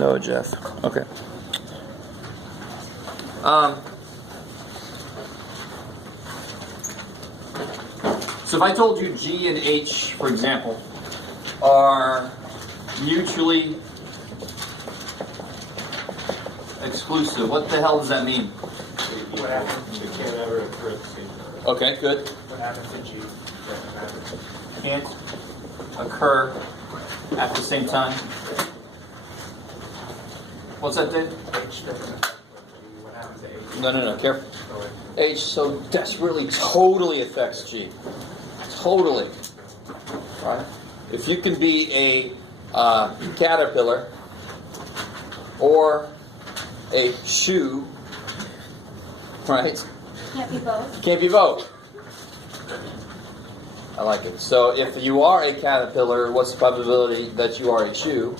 No, Jeff. Okay. So if I told you G and H, for example, are mutually exclusive, what the hell does that mean? What happens? It can't ever occur at the same time. Okay, good. What happens to G? Can't occur at the same time. What's that, Dave? H doesn't affect G. What happens to H? No, careful. Oh, H, so that's really totally affects G. Totally. Right? If you can be a caterpillar or a shoe, right? Can't be both. Can't be both. I like it. So if you are a caterpillar, what's the probability that you are a shoe?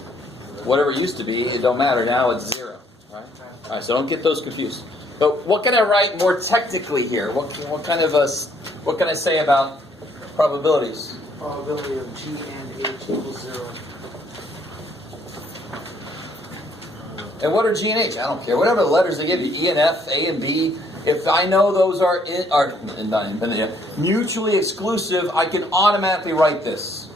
Whatever it used to be, it don't matter. Now it's 0. Right? All right. So don't get those confused. But what can I write more technically here? What can I say about probabilities? Probability of G and H equals 0. And what are G and H? I don't care. Whatever the letters they give you, E and F, A and B. If I know those are mutually exclusive, I can automatically write this.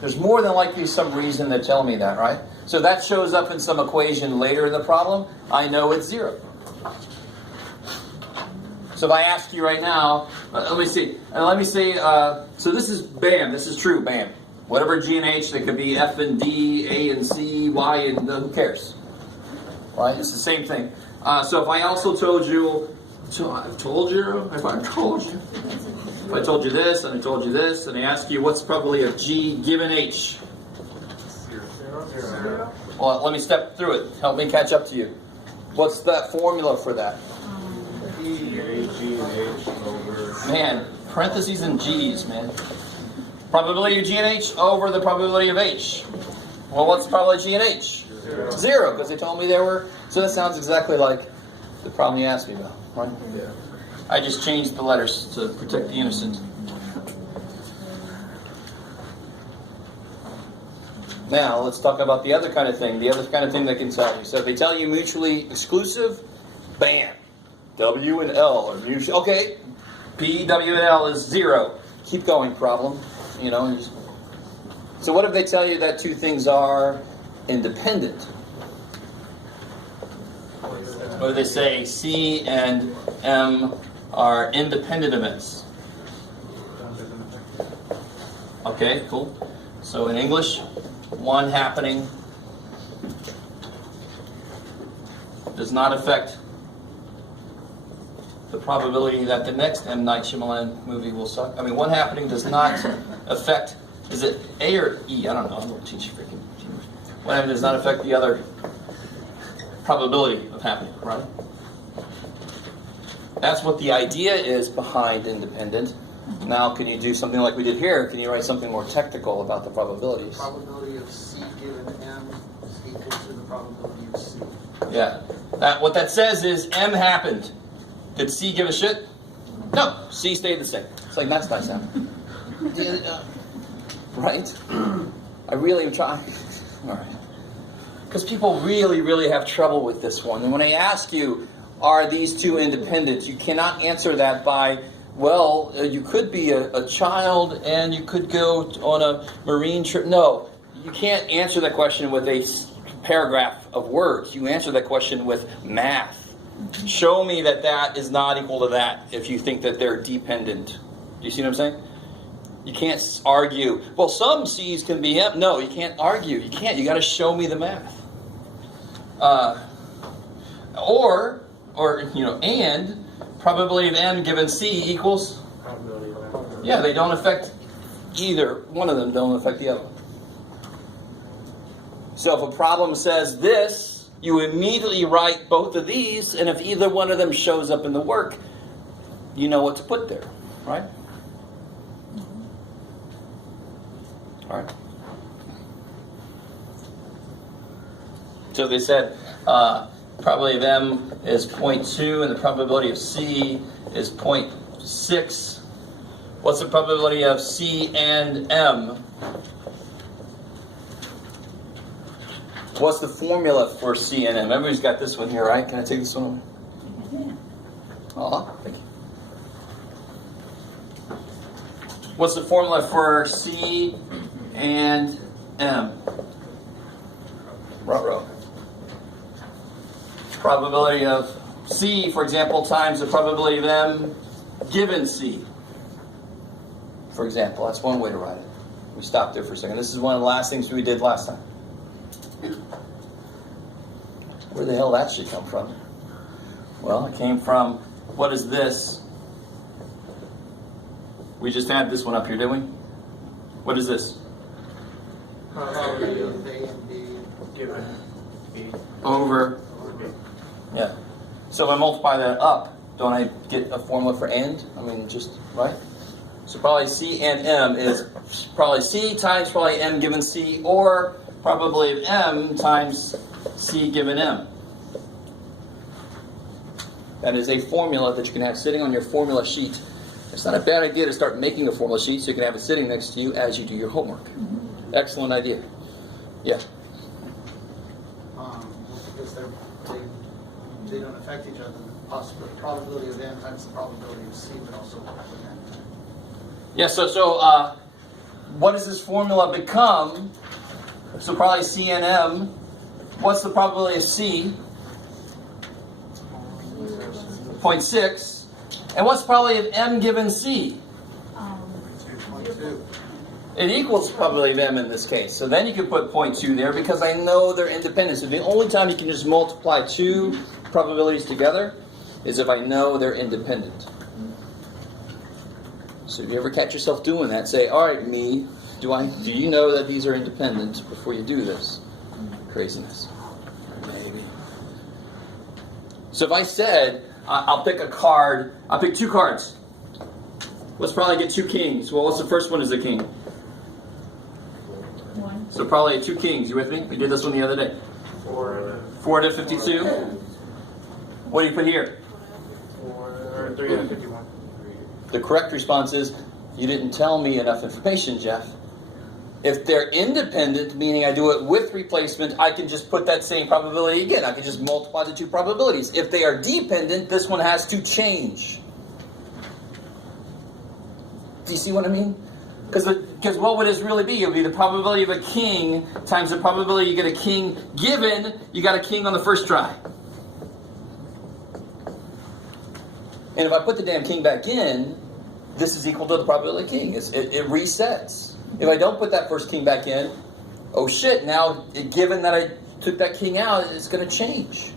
There's more than likely some reason they're telling me that, right? So that shows up in some equation later in the problem. I know it's 0. So if I ask you right now, let me see. And let me say, so this is bam. This is true, bam. Whatever G and H, that could be F and D, A and C, Y and who cares? Right? It's the same thing. So if I also told you, if I told you this, and I told you this, and I ask you what's the probability of G given H? 0. Well, let me step through it. Help me catch up to you. What's that formula for that? G and H over... Man, parentheses and G's, man. Probability of G and H over the probability of H. Well, what's the probability of G and H? 0, because they told me there were. So that sounds exactly like the problem you asked me about, right? Yeah. I just changed the letters to protect the innocent. Now, let's talk about the other kind of thing. The other kind of thing they can tell you. So if they tell you mutually exclusive, bam. W and L are mutually. Okay. P, W, and L is 0. Keep going, problem. You know. So what if they tell you that two things are independent? Or they say C and M are independent events. Okay, cool. So in English, one happening does not affect the probability that the next M. Night Shyamalan movie will suck. I mean, one happening does not affect, is it A or E? I don't know. I don't teach freaking. One happening does not affect the other probability of happening, right? That's what the idea is behind independent. Now, can you do something like we did here? Can you write something more technical about the probabilities? Probability of C given M is equal to the probability of C. Yeah. What that says is M happened. Did C give a shit? No. C stayed the same. It's like that's nice now. Right? I really am trying. All right. Because people really, really have trouble with this one. And when I ask you, are these two independent? You cannot answer that by, well, you could be a child and you could go on a marine trip. No, you can't answer that question with a paragraph of words. You answer that question with math. Show me that that is not equal to that if you think that they're dependent. Do you see what I'm saying? You can't argue, well, some C's can be M. No, you can't argue. You can't. You got to show me the math. Or and probability of M given C equals. Probability of M. Yeah, they don't affect either. One of them don't affect the other. So if a problem says this, you immediately write both of these, and if either one of them shows up in the work, you know what to put there, right? All right. So they said probability of M is 0.2 and the probability of C is 0.6. What's the probability of C and M? What's the formula for C and M? Everybody's got this one here, right? Can I take this one over? Thank you. What's the formula for C and M? Ruh-roh. Probability of C, for example, times the probability of M given C. For example, that's one way to write it. We stopped there for a second. This is one of the last things we did last time. Where the hell that should come from? Well, it came from, what is this? We just had this one up here, didn't we? What is this? Probability of A and B Given B. Over. Yeah. So if I multiply that up, don't I get a formula for and? I mean, just, right? So probably C and M is probably C times probably M given C, or probability of M times C given M. That is a formula that you can have sitting on your formula sheet. It's not a bad idea to start making a formula sheet so you can have it sitting next to you as you do your homework. Excellent idea. Yeah. Because they don't affect each other. The probability of M times the probability of C would also work with that. Yeah, so what does this formula become? So probably C and M. What's the probability of C? 0.6. And what's the probability of M given C? 2.2. It equals probability of M in this case. So then you can put 0.2 there because I know they're independent. So the only time you can just multiply two probabilities together is if I know they're independent. So if you ever catch yourself doing that, say, all right, me, do you know that these are independent before you do this? Craziness. Maybe. So if I said, I'll pick a card, I'll pick two cards. Let's probably get two kings. Well, what's the first one is a king? One. So probably two kings. You with me? We did this one the other day. 4 to 52. What do you put here? 3 to 51. The correct response is, you didn't tell me enough information, Jeff. If they're independent, meaning I do it with replacement, I can just put that same probability again. I can just multiply the two probabilities. If they are dependent, this one has to change. Do you see what I mean? Because what would this really be? It would be the probability of a king times the probability you get a king given you got a king on the first try. And if I put the damn king back in, this is equal to the probability of king. It resets. If I don't put that first king back in, oh shit, now given that I took that king out, it's going to change.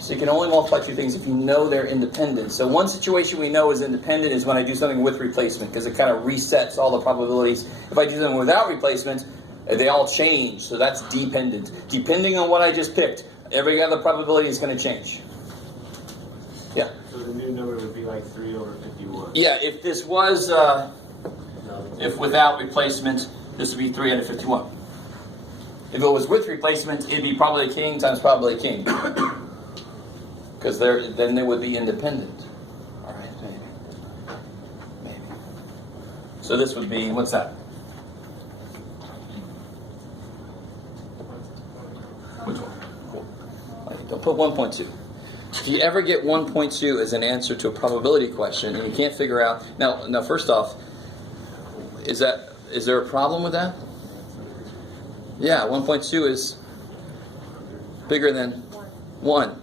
So you can only multiply two things if you know they're independent. So one situation we know is independent is when I do something with replacement, because it kind of resets all the probabilities. If I do something without replacement, they all change. So that's dependent. Depending on what I just picked, every other probability is going to change. Yeah. So the new number would be like 3 over 51. Yeah, if this was, if without replacement, this would be 351. If it was with replacement, it'd be probably a king times probably a king. Because then they would be independent. All right, maybe. So this would be, what's that? Which one? Cool. All right, don't put 1.2. If you ever get 1.2 as an answer to a probability question and you can't figure out, now first off, is there a problem with that? Yeah, 1.2 is bigger than 1.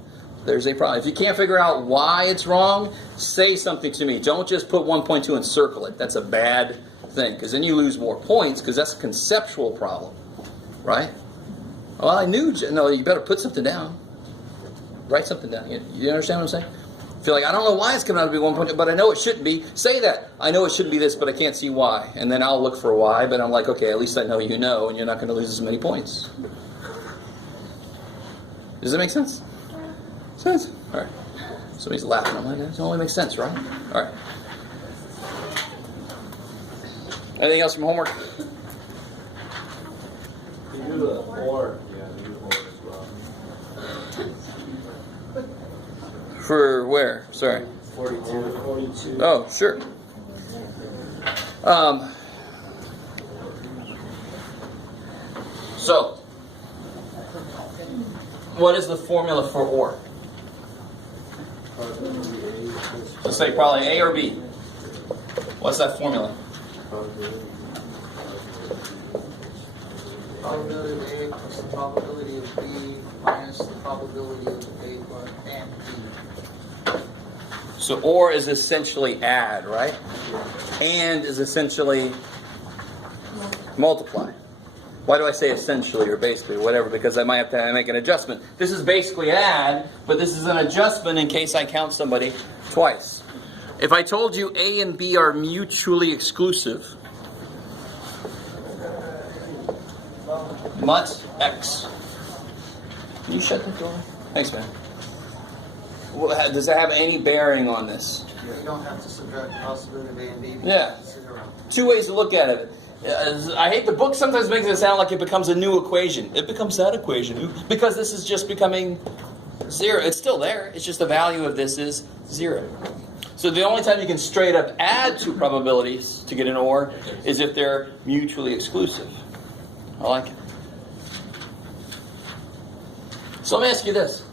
There's a problem. If you can't figure out why it's wrong, say something to me. Don't just put 1.2 and circle it. That's a bad thing, because then you lose more points, because that's a conceptual problem, right? Well, I knew. No, you better put something down. Write something down. You understand what I'm saying? If you're like, I don't know why it's coming out to be 1.2, but I know it shouldn't be. Say that. I know it shouldn't be this, but I can't see why. And then I'll look for why, but I'm like, okay, at least I know you know, and you're not going to lose as many points. Does that make sense? Sense? All right. Somebody's laughing. I'm like, that only makes sense, right? All right. Anything else from homework? You do the 4. Yeah, you do the 4 as well. For where? Sorry. 42. Oh, sure. So, what is the formula for OR? Let's say probably A or B. What's that formula? Probability of A plus the probability of B minus the probability of A plus and B. So OR is essentially add, right? And is essentially multiply. Why do I say essentially or basically, whatever? Because I might have to make an adjustment. This is basically add, but this is an adjustment in case I count somebody twice. If I told you A and B are mutually exclusive, mut X. Can you shut the door? Thanks, man. Well, does that have any bearing on this? You don't have to subtract the possibility of A and B. because Yeah. it's 0. Two ways to look at it. I hate the book sometimes makes it sound like it becomes a new equation. It becomes that equation. Because this is just becoming 0. It's still there. It's just the value of this is 0. So the only time you can straight up add two probabilities to get an OR is if they're mutually exclusive. I like it. So let me ask you this.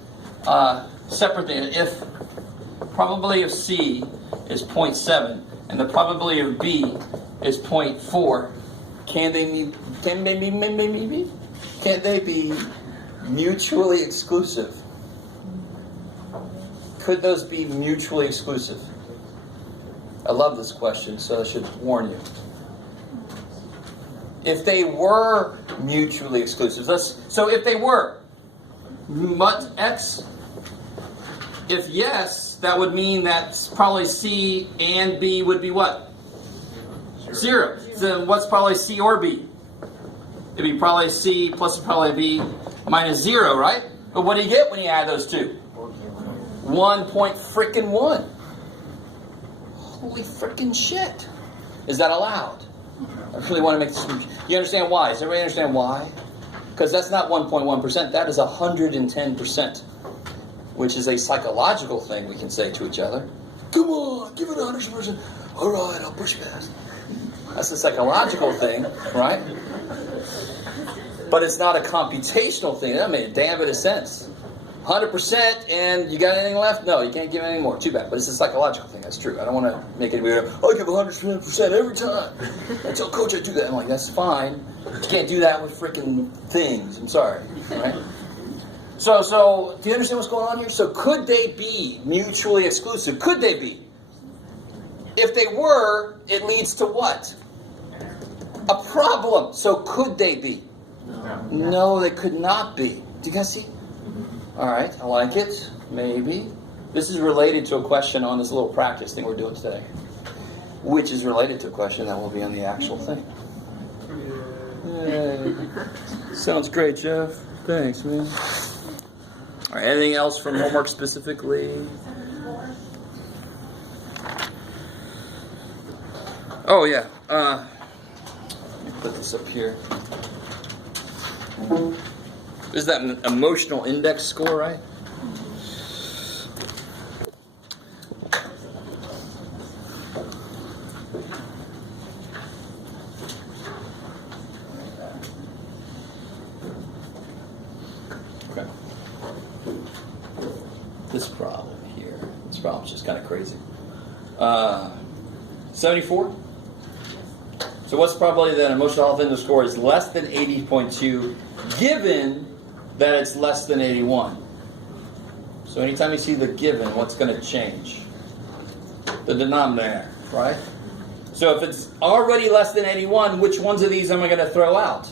Separate thing. If probability of C is 0.7 and the probability of B is 0.4, can't they be mutually exclusive? Could those be mutually exclusive? I love this question, so I should warn you. If they were mutually exclusive, so if they were, mut X, if yes, that would mean that probably C and B would be what? 0. So what's probably C or B? It'd be probably C plus probably B minus 0, right? But what do you get when you add those two? 1.1. Holy freaking shit. Is that allowed? I really want to make this. You understand why? Does everybody understand why? Because that's not 1.1%. That is 110%. Which is a psychological thing we can say to each other. Come on, give it 100%. All right, I'll push past. That's a psychological thing, right? But it's not a computational thing. That made a damn bit of sense. 100%, and you got anything left? No, you can't give any more. Too bad. But it's a psychological thing. That's true. I don't want to make it weird. I give 100% every time. I tell coach I do that. I'm like, that's fine. But you can't do that with freaking things. I'm sorry. Right? So, do you understand what's going on here? So, could they be mutually exclusive? Could they be? If they were, it leads to what? A problem. So, could they be? No, they could not be. Do you guys see? All right, I like it. Maybe. This is related to a question on this little practice thing we're doing today, which is related to a question that will be on the actual thing. Yay. Sounds great, Jeff. Thanks, man. All right, anything else from homework specifically? Oh, yeah. Let me put this up here. This is that emotional index score, right? Okay. This problem here. This problem's just kind of crazy. 74. So what's the probability that an emotional health index score is less than 80.2 given that it's less than 81? So anytime you see the given, what's going to change? The denominator, right? So if it's already less than 81, which ones of these am I going to throw out?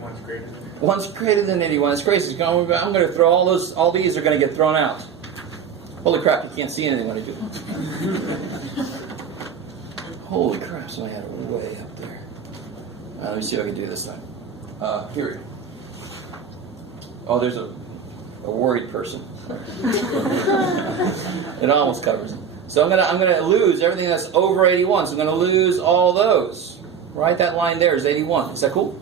One's greater than 81. One's greater than 81. It's crazy. I'm going to throw all these are going to get thrown out. Holy crap, you can't see anything when I do it. Holy crap, somebody had it way up there. Let me see if I can do this time. Here. Oh, there's a worried person. It almost covers it. So I'm gonna lose everything that's over 81. So I'm gonna lose all those. Right? That line there is 81. Is that cool?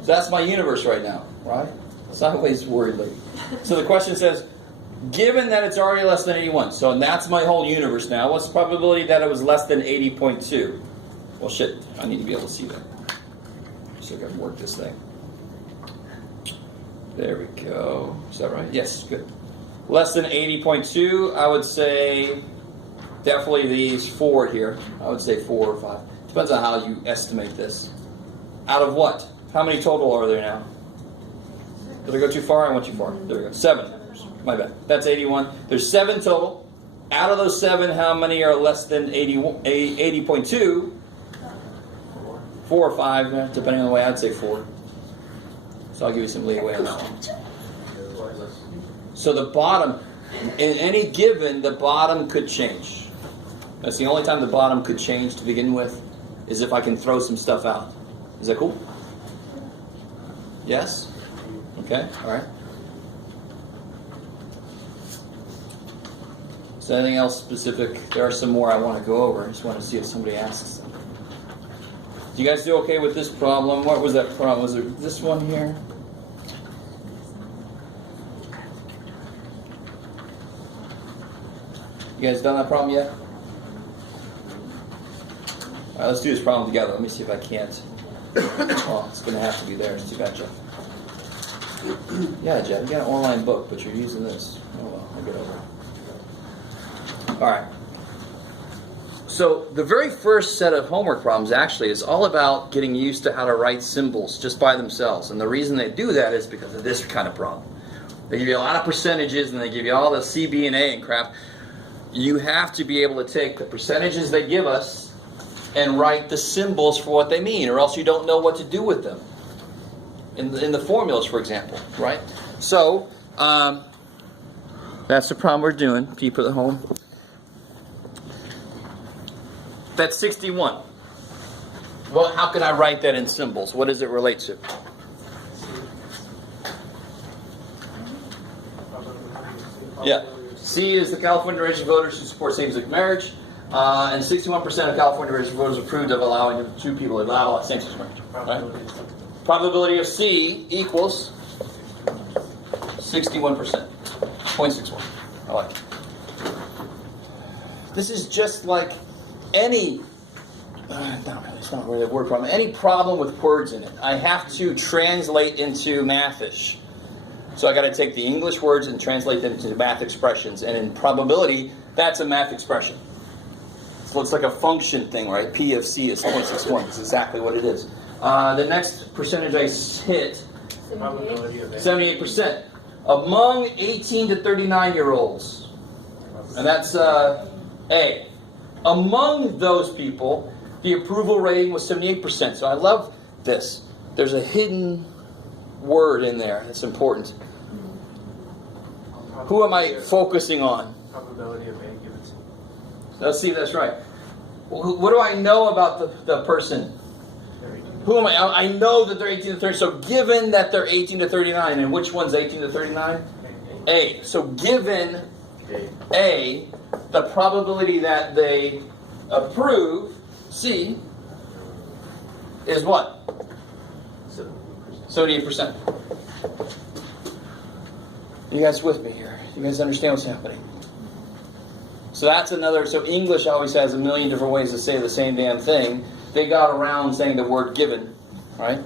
So that's my universe right now, right? Sideways worried lady. So the question says, given that it's already less than 81, so that's my whole universe now, what's the probability that it was less than 80.2? Well, shit, I need to be able to see that. So I gotta work this thing. There we go. Is that right? Yes, good. Less than 80.2, I would say definitely these 4 here. I would say 4 or 5. Depends on how you estimate this. Out of what? How many total are there now? Did I go too far? I went too far. There we go. 7. My bad. That's 81. There's 7 total. Out of those 7, how many are less than 80.2? 4 or 5, depending on the way. I'd say 4. So I'll give you some leeway on that one. So the bottom, in any given, the bottom could change. That's the only time the bottom could change to begin with, is if I can throw some stuff out. Is that cool? Yes? Okay, all right. So anything else specific? There are some more I want to go over. I just want to see if somebody asks them. Do you guys do okay with this problem? What was that problem? Was it this one here? You guys done that problem yet? All right, let's do this problem together. Let me see if I can't. Oh, it's going to have to be there. It's too bad, Jeff. Yeah, Jeff, you got an online book, but you're using this. Oh, well, I'll get over it. All right. So the very first set of homework problems actually is all about getting used to how to write symbols just by themselves. And the reason they do that is because of this kind of problem. They give you a lot of percentages and they give you all the C, B, and A and crap. You have to be able to take the percentages they give us and write the symbols for what they mean, or else you don't know what to do with them. In the formulas, for example, right? So, that's the problem we're doing. Can you put it home? That's 61. Well, how can I write that in symbols? What does it relate to? Yeah. C is the California registered voters who support same-sex marriage, and 61% of California registered voters approved of allowing 2 people to allow same-sex marriage. Right? Probability of C equals 61%. 0.61. I like it. This is just like any, it's not really a word problem, any problem with words in it. I have to translate into mathish. So I got to take the English words and translate them into math expressions. And in probability, that's a math expression. So it's like a function thing, right? P of C is 0.61. That's exactly what it is. The next percentage I hit, 78%. Among 18 to 39-year-olds. And that's A. Among those people, the approval rating was 78%. So I love this. There's a hidden word in there that's important. Who am I focusing on? Probability of A given C. Let's see if that's right. What do I know about the person? Who am I? I know that they're 18 to 30. So given that they're 18 to 39, and which one's 18 to 39? A. So given A, the probability that they approve, C, is what? 78%. You guys with me here? You guys understand what's happening? So that's another, so English always has a million different ways to say the same damn thing. They got around saying the word given, right?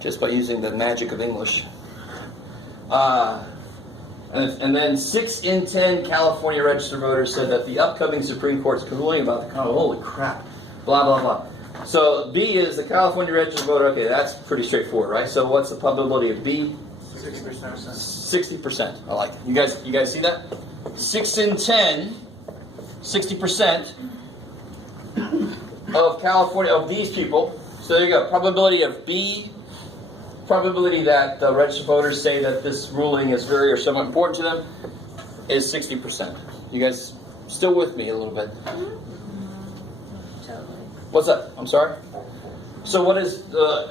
Just by using the magic of English. And then 6 in 10 California registered voters said that the upcoming Supreme Court's ruling about the holy crap, blah, blah, blah. So B is the California registered voter. Okay, that's pretty straightforward, right? So what's the probability of B? 60%. 60%. I like it. You guys see that? 6 in 10, 60% of California, of these people. So there you go. Probability of B, probability that the registered voters say that this ruling is very or somewhat important to them is 60%. You guys still with me a little bit? Totally. What's up? I'm sorry? So what is,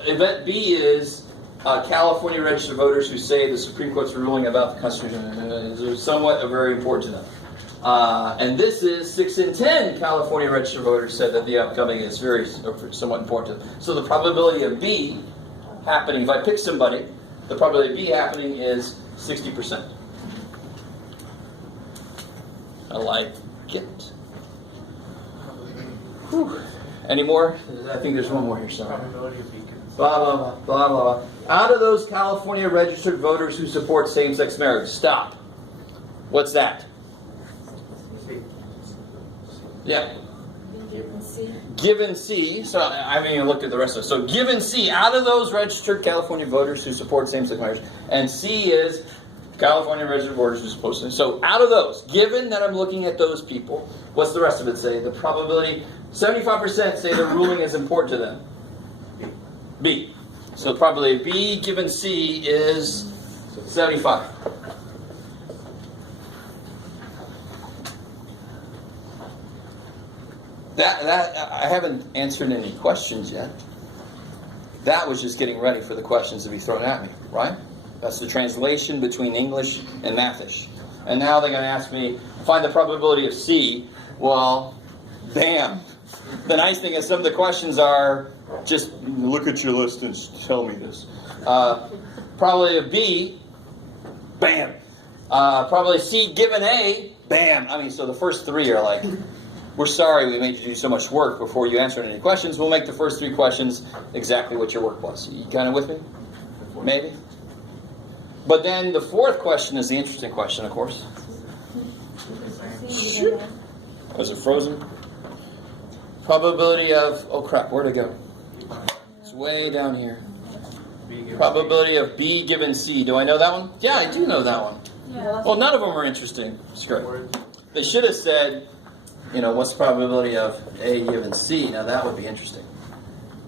event B is California registered voters who say the Supreme Court's ruling about the Constitution is somewhat very important to them. And this is 6 in 10 California registered voters said that the upcoming is very somewhat important to them. So the probability of B happening, if I pick somebody, the probability of B happening is 60%. I like it. Whew. Any more? I think there's one more here somewhere. Probability of beacons. Blah, blah, blah, blah, blah, blah. Out of those California registered voters who support same-sex marriage. Stop. What's that? Yeah. Given C. So I haven't even looked at the rest of it. So given C, out of those registered California voters who support same-sex marriage, and C is California registered voters who support same. So out of those, given that I'm looking at those people, what's the rest of it say? The probability, 75% say the ruling is important to them. B. So probably B given C is 75. That I haven't answered any questions yet. That was just getting ready for the questions to be thrown at me, right? That's the translation between English and Mathish. And now they're going to ask me, find the probability of C. Well, damn. The nice thing is some of the questions are, just look at your list and tell me this. Probability of B, bam. Probability of C given A, bam. I mean, so the first three are like, we're sorry we made you do so much work before you answered any questions. We'll make the first three questions exactly what your work was. You kind of with me? Maybe? But then the fourth question is the interesting question, of course. Was it frozen? Probability of, oh crap, where'd it go? It's way down here. Probability of B given C. Do I know that one? Yeah, I do know that one. Yeah. Well, none of them are interesting. Screw it. They should have said, what's the probability of A given C? Now that would be interesting.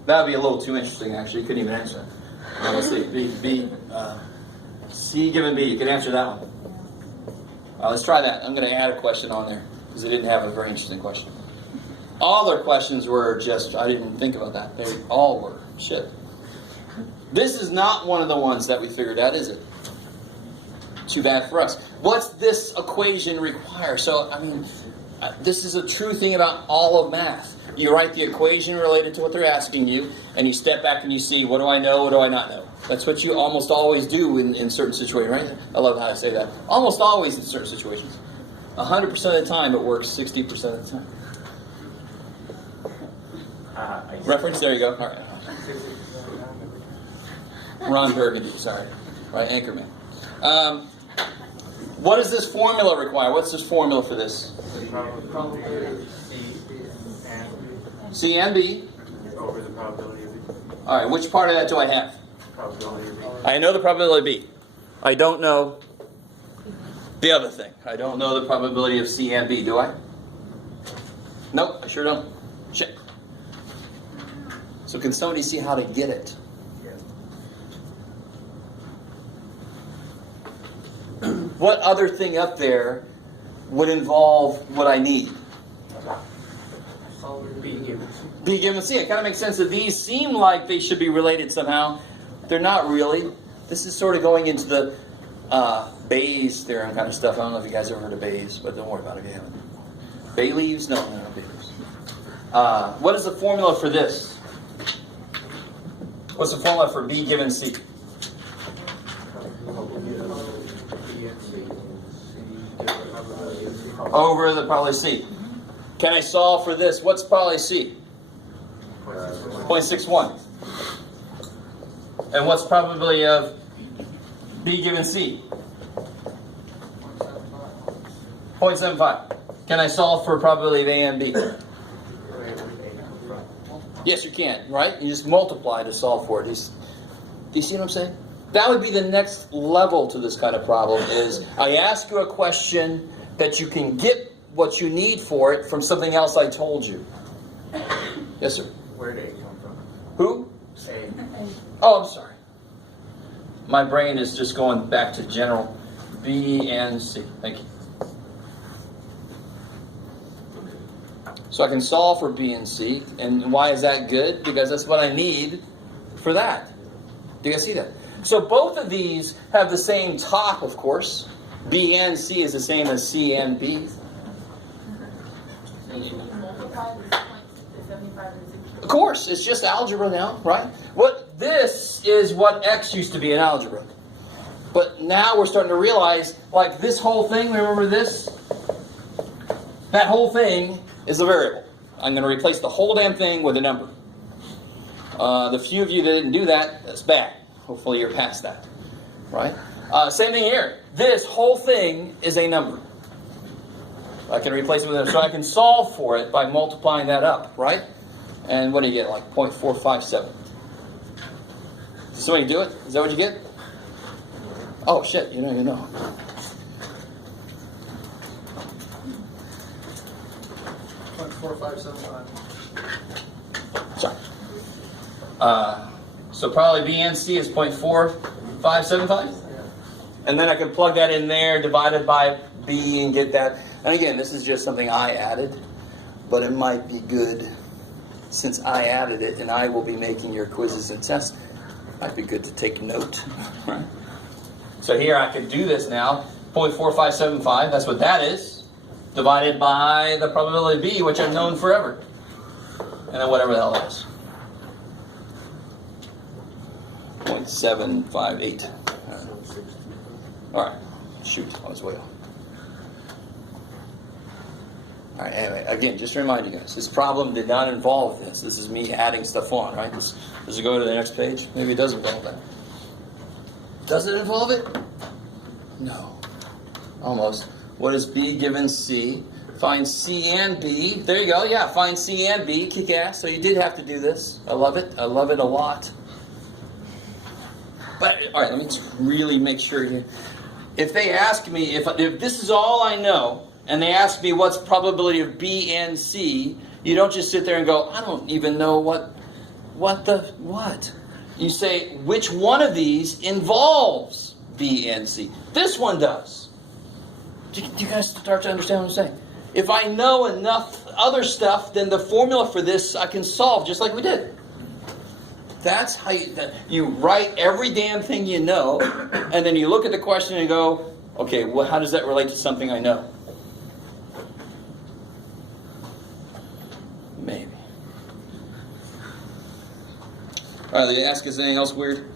That would be a little too interesting, actually. You couldn't even answer it. Let's see. C given B. You can answer that one. Let's try that. I'm going to add a question on there because they didn't have a very interesting question. All their questions were just, I didn't think about that. They all were. Shit. This is not one of the ones that we figured out, is it? Too bad for us. What's this equation require? So, this is a true thing about all of math. You write the equation related to what they're asking you, and you step back and you see, what do I know, what do I not know? That's what you almost always do in certain situations, right? I love how I say that. Almost always in certain situations. 100% of the time, it works 60% of the time. Reference? There you go. All right. Ron Burgundy, sorry. Right, Anchorman. What does this formula require? What's this formula for this? C and B. Over the probability of B. All right, which part of that do I have? Probability of B. I know the probability of B. I don't know the other thing. I don't know the probability of C and B, do I? Nope, I sure don't. Shit. So can somebody see how to get it? What other thing up there would involve what I need? B given C. B given C. It kind of makes sense that these seem like they should be related somehow. They're not really. This is sort of going into the Bayes theorem kind of stuff. I don't know if you guys ever heard of Bayes, but don't worry about it if you haven't. Bay leaves? No, Bay leaves. What is the formula for this? What's the formula for B given C? Over the probability C. Can I solve for this? What's probability C? 0.61. And what's probability of B given C? 0.75. Can I solve for probability of A and B? Yes, you can, right? You just multiply to solve for it. Do you see what I'm saying? That would be the next level to this kind of problem is I ask you a question that you can get what you need for it from something else I told you. Yes, sir? Where did A come from? Who? A. Oh, I'm sorry. My brain is just going back to general B and C. Thank you. So I can solve for B and C. And why is that good? Because that's what I need for that. Do you guys see that? So both of these have the same top, of course. B and C is the same as C and B. Of course, it's just algebra now, right? This is what X used to be in algebra. But now we're starting to realize, like this whole thing, remember this? That whole thing is a variable. I'm going to replace the whole damn thing with a number. The few of you that didn't do that, that's bad. Hopefully you're past that, right? Same thing here. This whole thing is a number. I can replace it with a number. So I can solve for it by multiplying that up, right? And what do you get? Like 0.457. Somebody do it? Is that what you get? Oh shit, you don't even know. .4575. Sorry. So probably BNC is 0.4575? And then I can plug that in there, divided by B, and get that. And again, this is just something I added, but it might be good, since I added it, and I will be making your quizzes and tests, it might be good to take note, right? So here I could do this now, 0.4575, that's what that is, divided by the probability of B, which I've known forever. And then whatever the hell that is. 0.758. All right, shoot, I was way off. All right, anyway, again, just to remind you guys, this problem did not involve this. This is me adding stuff on, right? Does it go to the next page? Maybe it does involve that. Does it involve it? No. Almost. What is B given C? Find C and B. There you go. Yeah, find C and B. Kick ass. So you did have to do this. I love it. I love it a lot. But, all right, let me just really make sure here. If they ask me, if this is all I know, and they ask me what's probability of B and C, you don't just sit there and go, I don't even know what. You say, which one of these involves B and C? This one does. Do you guys start to understand what I'm saying? If I know enough other stuff, then the formula for this I can solve just like we did. That's how you write every damn thing you know, and then you look at the question and go, okay, well, how does that relate to something I know? Maybe. All right, they ask us anything else weird?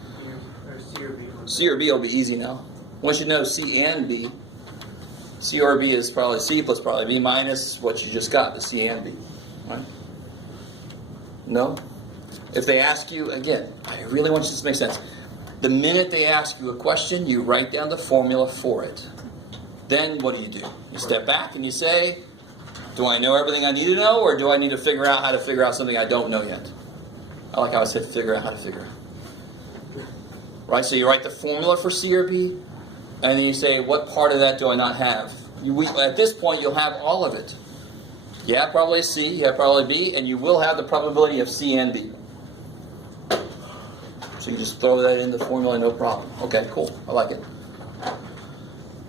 C or B. C or B will be easy now. Once you know C and B, C or B is probably C plus probably B minus what you just got, the C and B. Right? No? If they ask you, again, I really want you to make sense. The minute they ask you a question, you write down the formula for it. Then what do? You step back and you say, do I know everything I need to know, or do I need to figure out how to figure out something I don't know yet? I like how I said figure out how to figure out. Right, so you write the formula for C or B, and then you say, what part of that do I not have? At this point, you'll have all of it. You have probably C, you have probably B, and you will have the probability of C and B. So you just throw that in the formula, no problem. Okay, cool, I like it.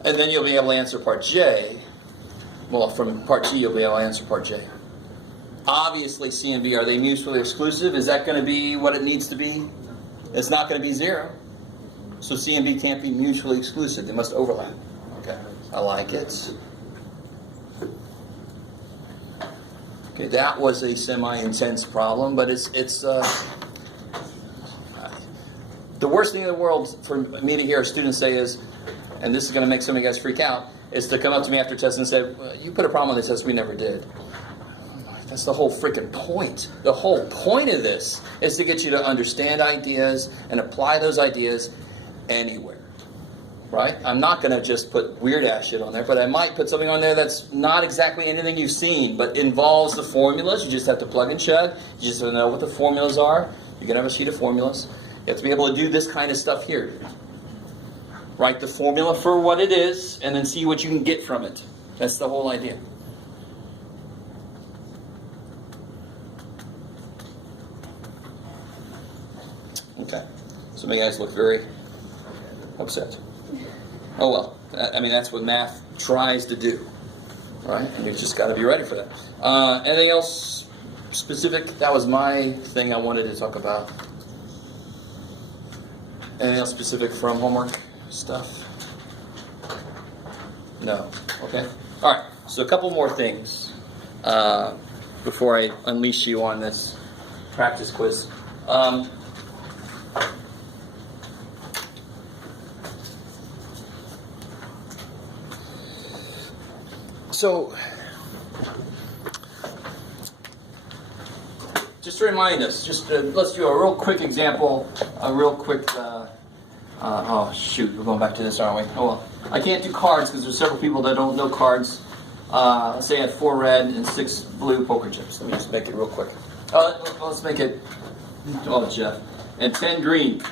And then you'll be able to answer part J. Well, from part G, you'll be able to answer part J. Obviously, C and B, are they mutually exclusive? Is that going to be what it needs to be? It's not going to be 0. So C and B can't be mutually exclusive. They must overlap. Okay, I like it. Okay, that was a semi-intense problem, but it's the worst thing in the world for me to hear students say is, and this is going to make some of you guys freak out, is to come up to me after test and say, well, you put a problem on this test we never did. That's the whole freaking point. The whole point of this is to get you to understand ideas and apply those ideas anywhere. Right? I'm not going to just put weird ass shit on there, but I might put something on there that's not exactly anything you've seen, but involves the formulas. You just have to plug and chug. You just have to know what the formulas are. You can have a sheet of formulas. You have to be able to do this kind of stuff here. Write the formula for what it is, and then see what you can get from it. That's the whole idea. Okay. Some of you guys look very upset. Oh well. I mean, that's what math tries to do. Right? And we've just got to be ready for that. Anything else specific? That was my thing I wanted to talk about. Anything else specific from homework stuff? No. Okay. All right. So a couple more things before I unleash you on this practice quiz. So just to remind us, let's do a real quick example, a real quick, oh shoot, we're going back to this, aren't we? Oh well. I can't do cards because there's several people that don't know cards. Let's say I had 4 red and 6 blue poker chips. Let me just make it real quick. Let's make it, oh Jeff, and 10 green.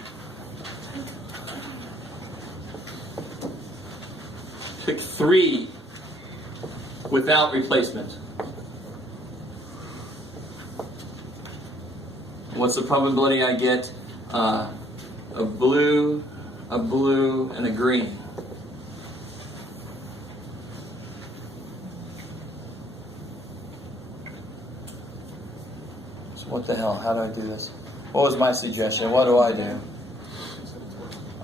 Pick 3 without replacement. What's the probability I get a blue, and a green? So what the hell? How do I do this? What was my suggestion? What do I do?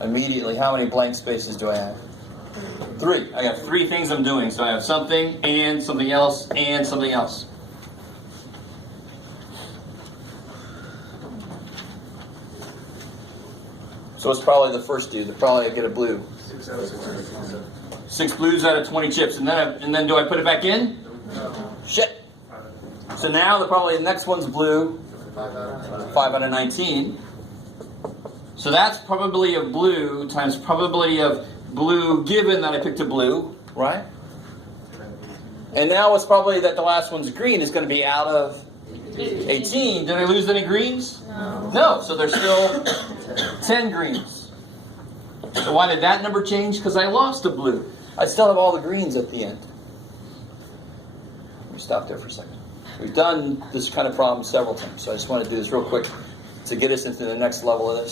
Immediately, how many blank spaces do I have? 3. I got 3 things I'm doing. So I have something, and something else, and something else. So it's probably the first dude. Probably I get a blue. 6 blues out of 20 chips, and then do I put it back in? No. Shit. So now probably the next one's blue. 5 out of 19. So that's probability of blue times probability of blue given that I picked a blue, right? And now it's probably that the last one's green is going to be out of 18. Did I lose any greens? No. So there's still 10 greens. So why did that number change? Because I lost a blue. I still have all the greens at the end. Let me stop there for a second. We've done this kind of problem several times, so I just want to do this real quick to get us into the next level of this.